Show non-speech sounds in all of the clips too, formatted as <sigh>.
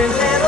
우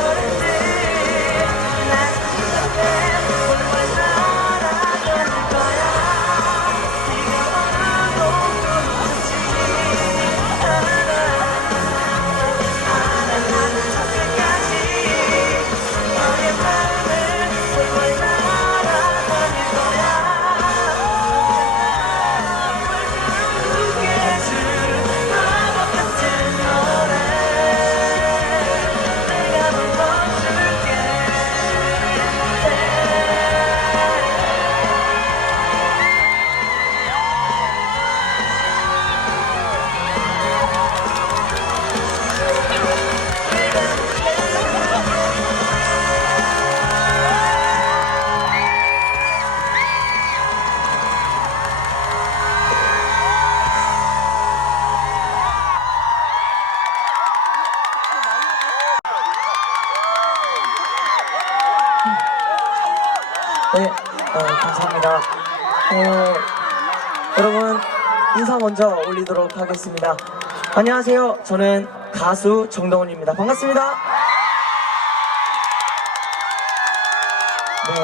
하겠습니다. 안녕하세요. 저는 가수 정동훈입니다. 반갑습니다. 네,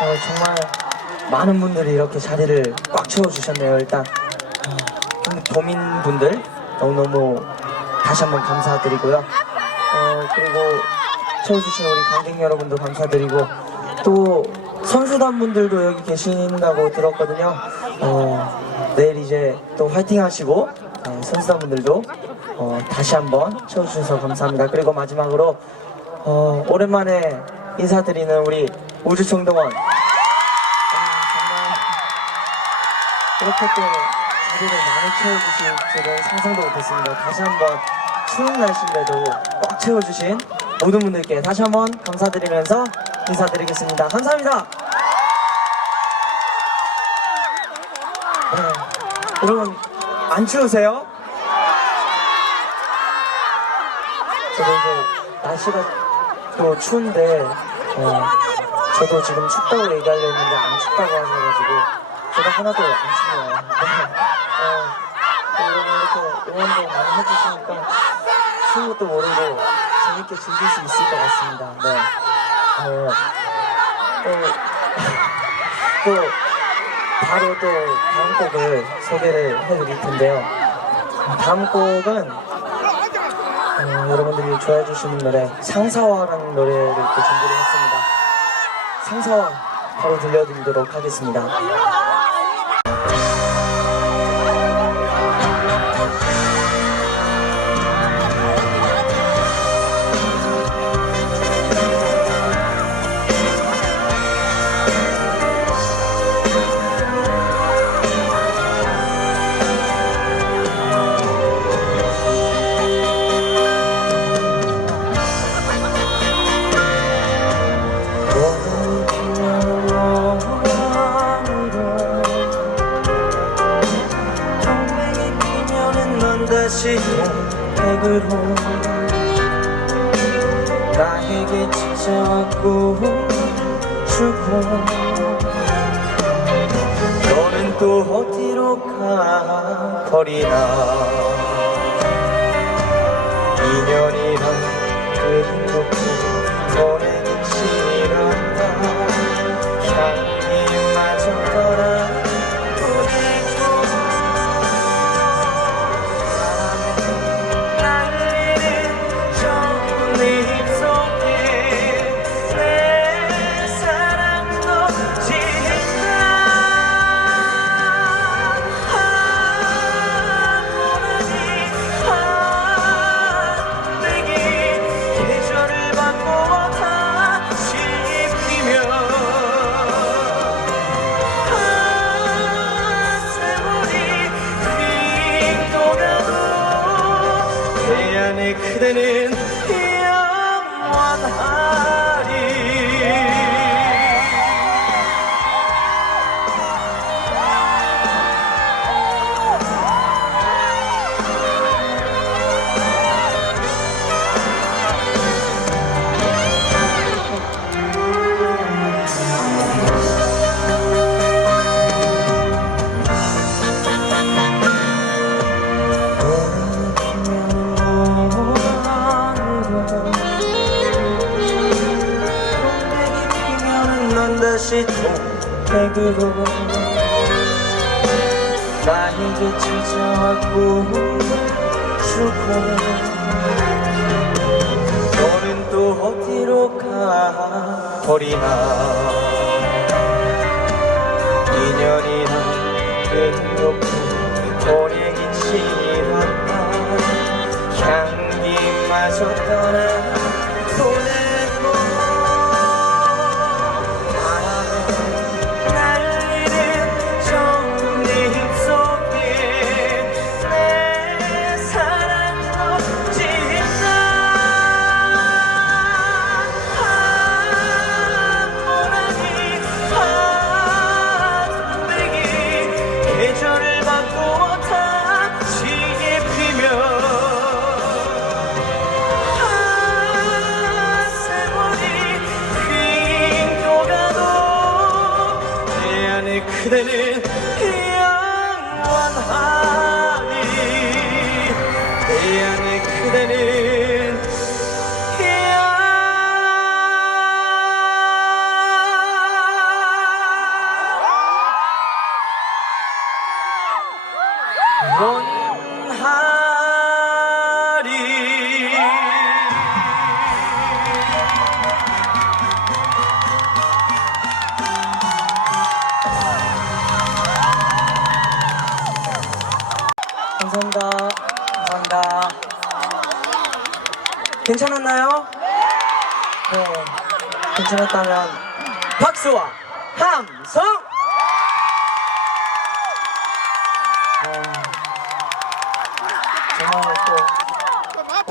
어, 정말 많은 분들이 이렇게 자리를 꽉 채워주셨네요. 일단 어, 좀 도민분들 너무너무 다시 한번 감사드리고요. 어, 그리고 채워주신 우리 관객 여러분도 감사드리고 또 선수단 분들도 여기 계신다고 들었거든요. 어, 내일 이제 또 화이팅 하시고 네, 선수단 분들도 어, 다시 한번 채워주셔서 감사합니다. 그리고 마지막으로 어, 오랜만에 인사드리는 우리 우주총동원 아, 이렇게 또 자리를 많이 채워주실 줄은 상상도 못했습니다. 다시 한번 추운 날씨인데도 꽉 채워주신 모든 분들께 다시 한번 감사드리면서 인사드리겠습니다. 감사합니다. 여러분 안 추우세요? 이제 날씨가 또 추운데 어, 저도 지금 춥다고 얘기하려 했는데 안 춥다고 하셔가지고 제가 하나도 안 춥네요. <laughs> 네. 어, 또 여러분 이렇게 응원도 많이 해주시니까 추운 것도 모르고 재밌게 즐길 수 있을 것 같습니다. 네. 어, 또, <laughs> 또 바로 또 다음 곡을 소개를 해드릴 텐데요. 다음 곡은 어, 여러분들이 좋아해 주시는 노래 상사화라는 노래를 또 준비를 했습니다. 상사화 바로 들려드리도록 하겠습니다. 백으로. 나에게 찾아왔고 주고. 너는 또 어디로 가 버리나 동백으로 나에게 찾아왔고 주고 너는 또 어디로 가버리나? 인연이란 끝없고 싫었다 향기마저 떠나 안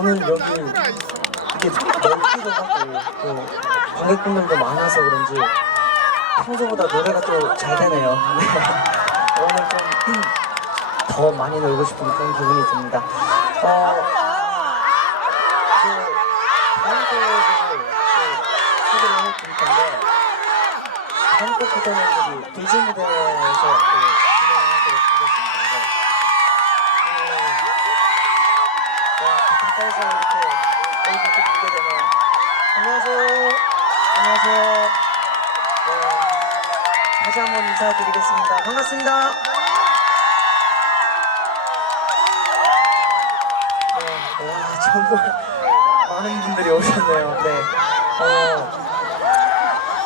또 오늘 여기 이렇게 넓기도 하고 또 관객분들도 많아서 그런지 평소보다 노래가 또 잘 되네요. 네. 오늘 좀 더 많이 놀고 싶은 그런 기분이 듭니다. 어, 그, 다음 곡을 그, 소개를 해드릴 텐데, 다음 곡 그때는 우리 디즈 무대에서 그, 가까이서 이렇게 얼굴 보게 되면, 안녕하세요. 안녕하세요. 네. 다시 한번 인사드리겠습니다. 반갑습니다. 네, 와 정말 많은 분들이 오셨네요. 네. 어,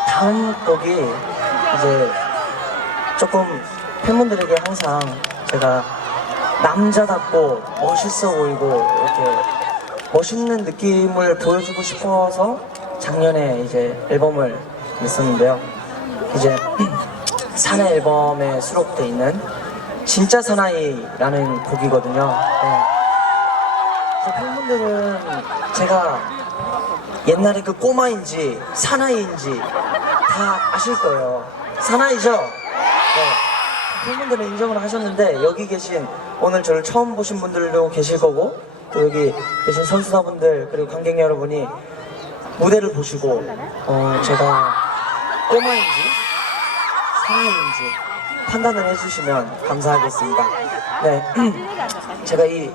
다음 곡이 이제 조금 팬분들에게 항상 제가 남자답고 멋있어 보이고 이렇게 멋있는 느낌을 보여주고 싶어서 작년에 이제 앨범을 냈었는데요. 이제 사내 앨범에 수록돼 있는 진짜 사나이라는 곡이거든요. 네. 그래서 팬분들은 제가 옛날에 그 꼬마인지 사나이인지 다 아실 거예요. 사나이죠? 네. 팬분들은 인정을 하셨는데 여기 계신 오늘 저를 처음 보신 분들도 계실 거고 또 여기 계신 선수자분들 그리고 관객 여러분이 무대를 보시고 어, 제가 꼬마인지 사나이인지 판단을 해주시면 감사하겠습니다. 네, <clears throat> 제가 이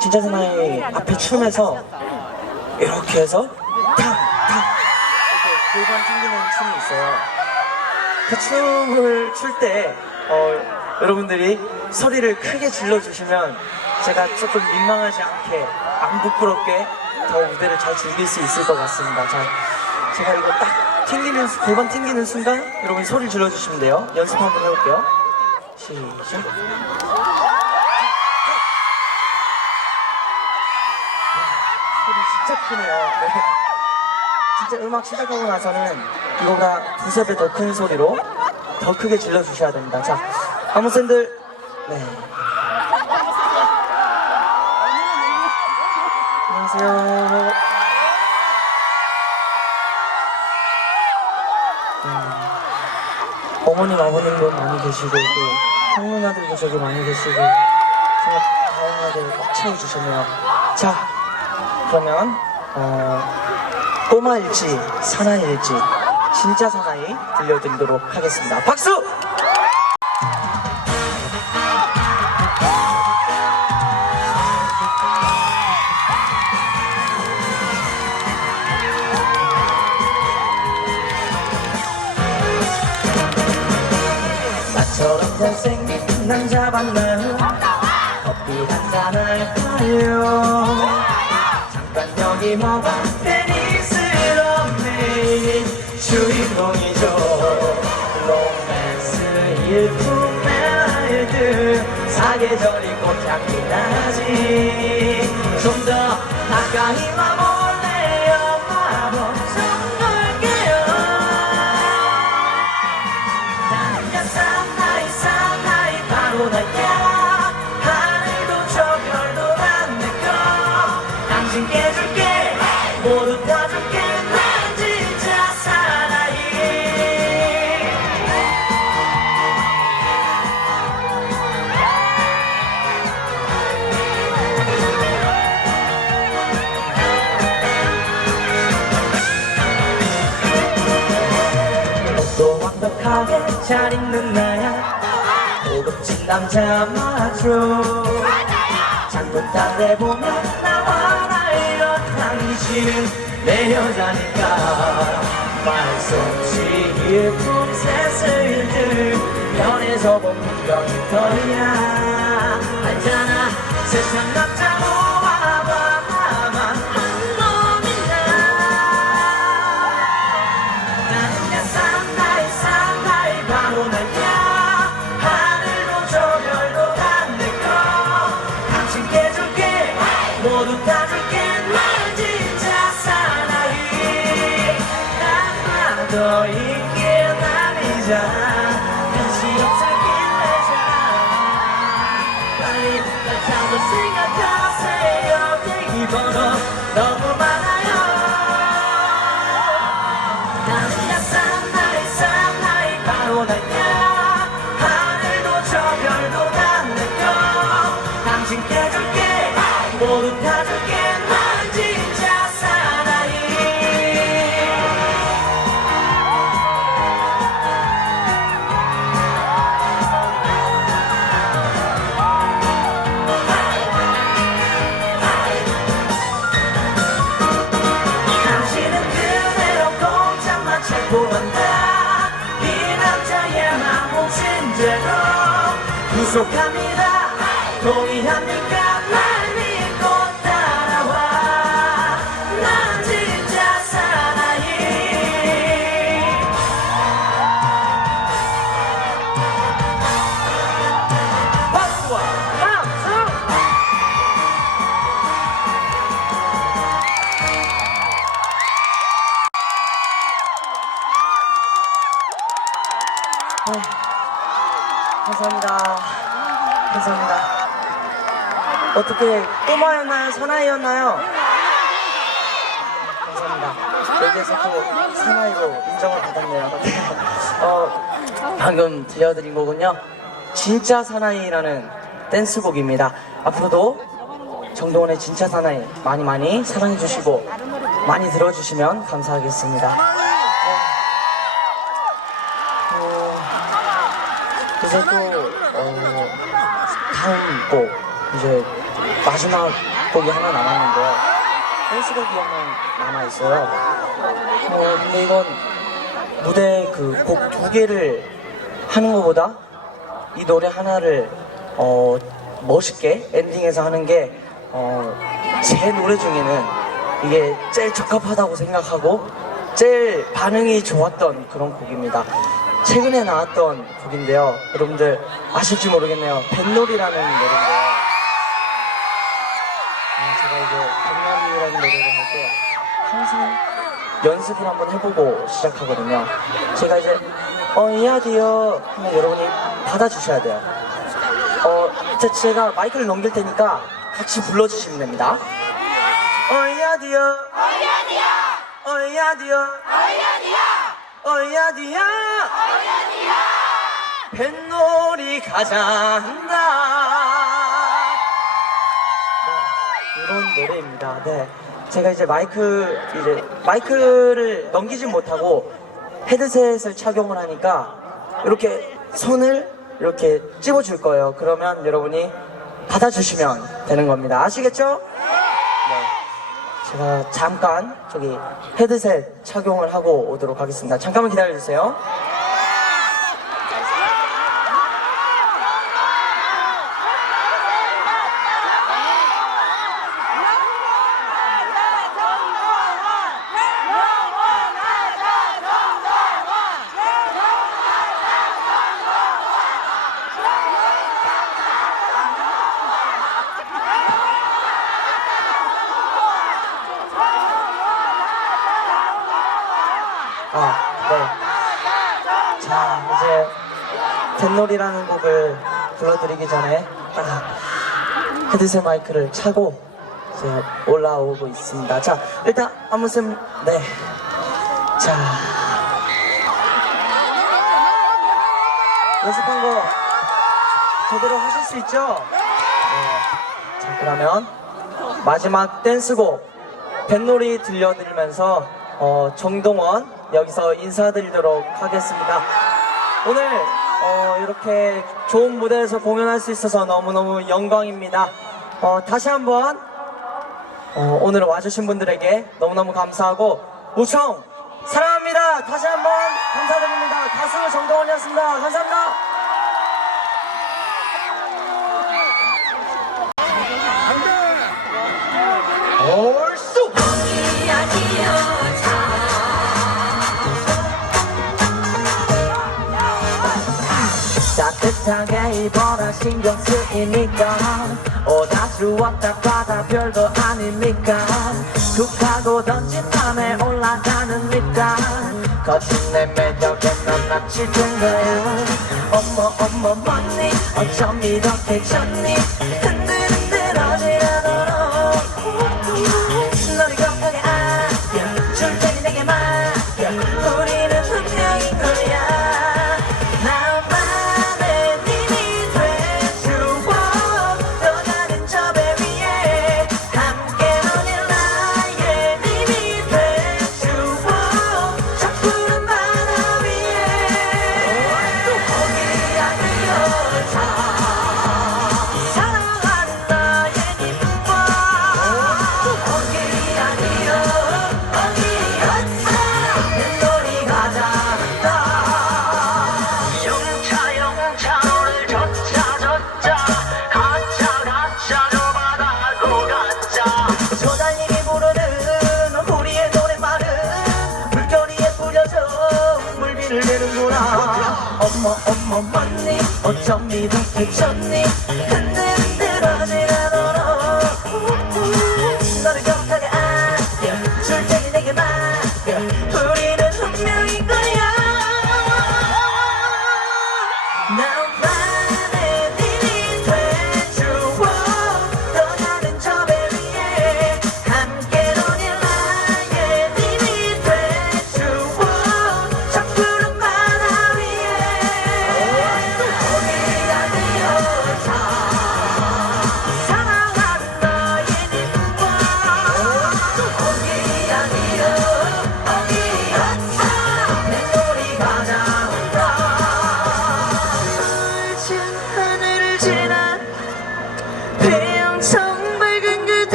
진짜 사나이 앞에 춤에서 이렇게 해서 탕탕 이렇게 골반 튕기는 춤이 있어요. 그 춤을 출때 어, 여러분들이 소리를 크게 질러주시면 제가 조금 민망하지 않게 안 부끄럽게 더 무대를 잘 즐길 수 있을 것 같습니다. 자, 제가 이거 딱 튕기는 수- 골반 튕기는 순간 여러분 소리 질러주시면 돼요. 연습 한번 해볼게요. 시작. 소리 진짜 크네요. 네. 진짜 음악 시작하고 나서는 이거가 두세 배 더 큰 소리로 더 크게 질러주셔야 됩니다. 자, 아무샌들, 네. 안녕하세요. 음, 어머님, 아버님도 많이 계시고, 또 형누나들도 저기 많이 계시고, 정말 다양하게 꽉 채워주셨네요. 자, 그러면, 어, 꼬마일지 사나이일지 진짜 사나이 들려드리도록 하겠습니다. 박수! 할까요. 잠깐 여기 뭐가 테니스럽네. 주인공이죠. 로맨스 일품 날들. 사계절이 꽃향기 나지. 좀 더 가까이 와 완벽하게 잘 입는 나야. 고급진 남자 맞죠 장군 딸에 보면 나와 나 이런 당신은 내 여자니까. 말솜씨 일품 새슬들 면에서 본 풍경이 터이야 알잖아. 세상 남자 모 구속합니다 동의합니까 날 믿고 따라와 난 진짜 사나이 박수와 박수 네. 감사합니다. 감사합니다. 어떻게 꼬마였나요? 사나이였나요? 네, 감사합니다. 여기에서 또 사나이로 인정을 받았네요. <laughs> 어, 방금 들려드린 곡은요. 진짜 사나이라는 댄스곡입니다. 앞으로도 정동원의 진짜 사나이 많이 많이 사랑해주시고 많이 들어주시면 감사하겠습니다. 네. 어, 그래서 또 3곡 이제 마지막 곡이 하나 남았는데 헬스곡이 하나 남아있어요 어, 근데 이건 무대 그 곡 두 개를 하는 것보다 이 노래 하나를 어, 멋있게 엔딩에서 하는 게제 어, 노래 중에는 이게 제일 적합하다고 생각하고 제일 반응이 좋았던 그런 곡입니다. 최근에 나왔던 곡인데요. 여러분들 아실지 모르겠네요. 뱃놀이라는 노래인데요. 아, 제가 이제 뱃놀이라는 노래를 할 때 항상 연습을 한번 해보고 시작하거든요. 제가 이제 어 이야기요 하면 여러분이 받아주셔야 돼요. 어 제- 제가 마이크를 넘길 테니까 같이 불러주시면 됩니다. 어 이야기요. 어 이야기요. 어 이야기요. 뱃놀이 가자 한다. 네, 이런 노래입니다. 네. 제가 이제 마이크, 이제 마이크를 넘기지 못하고 헤드셋을 착용을 하니까 이렇게 손을 이렇게 찝어줄 거예요. 그러면 여러분이 받아주시면 되는 겁니다. 아시겠죠? 네. 제가 잠깐 저기 헤드셋 착용을 하고 오도록 하겠습니다. 잠깐만 기다려주세요. 아, 네. 자, 이제 뱃놀이라는 곡을 불러드리기 전에 딱 헤드셋 마이크를 차고 이제 올라오고 있습니다. 자, 일단 한 말씀, 네. 자. 연습한 거 제대로 하실 수 있죠? 네. 자, 그러면 마지막 댄스곡 뱃놀이 들려드리면서 어, 정동원 여기서 인사드리도록 하겠습니다. 오늘 어, 이렇게 좋은 무대에서 공연할 수 있어서 너무너무 영광입니다. 어, 다시 한번 어, 오늘 와주신 분들에게 너무너무 감사하고 우청 사랑합니다. 다시 한번 감사드립니다. 가수 정동원이었습니다. 감사합니다. 얼쑤! 따뜻하게 입어라 신경 쓰이니까. 오다 주었다 바다 별거 아닙니까? 툭하고 던진 밤에 올라가는 밑단. 거친 내 매력에 넌 납치된 거야. 어머 어머 뭐니? 어쩜 이렇게 졌니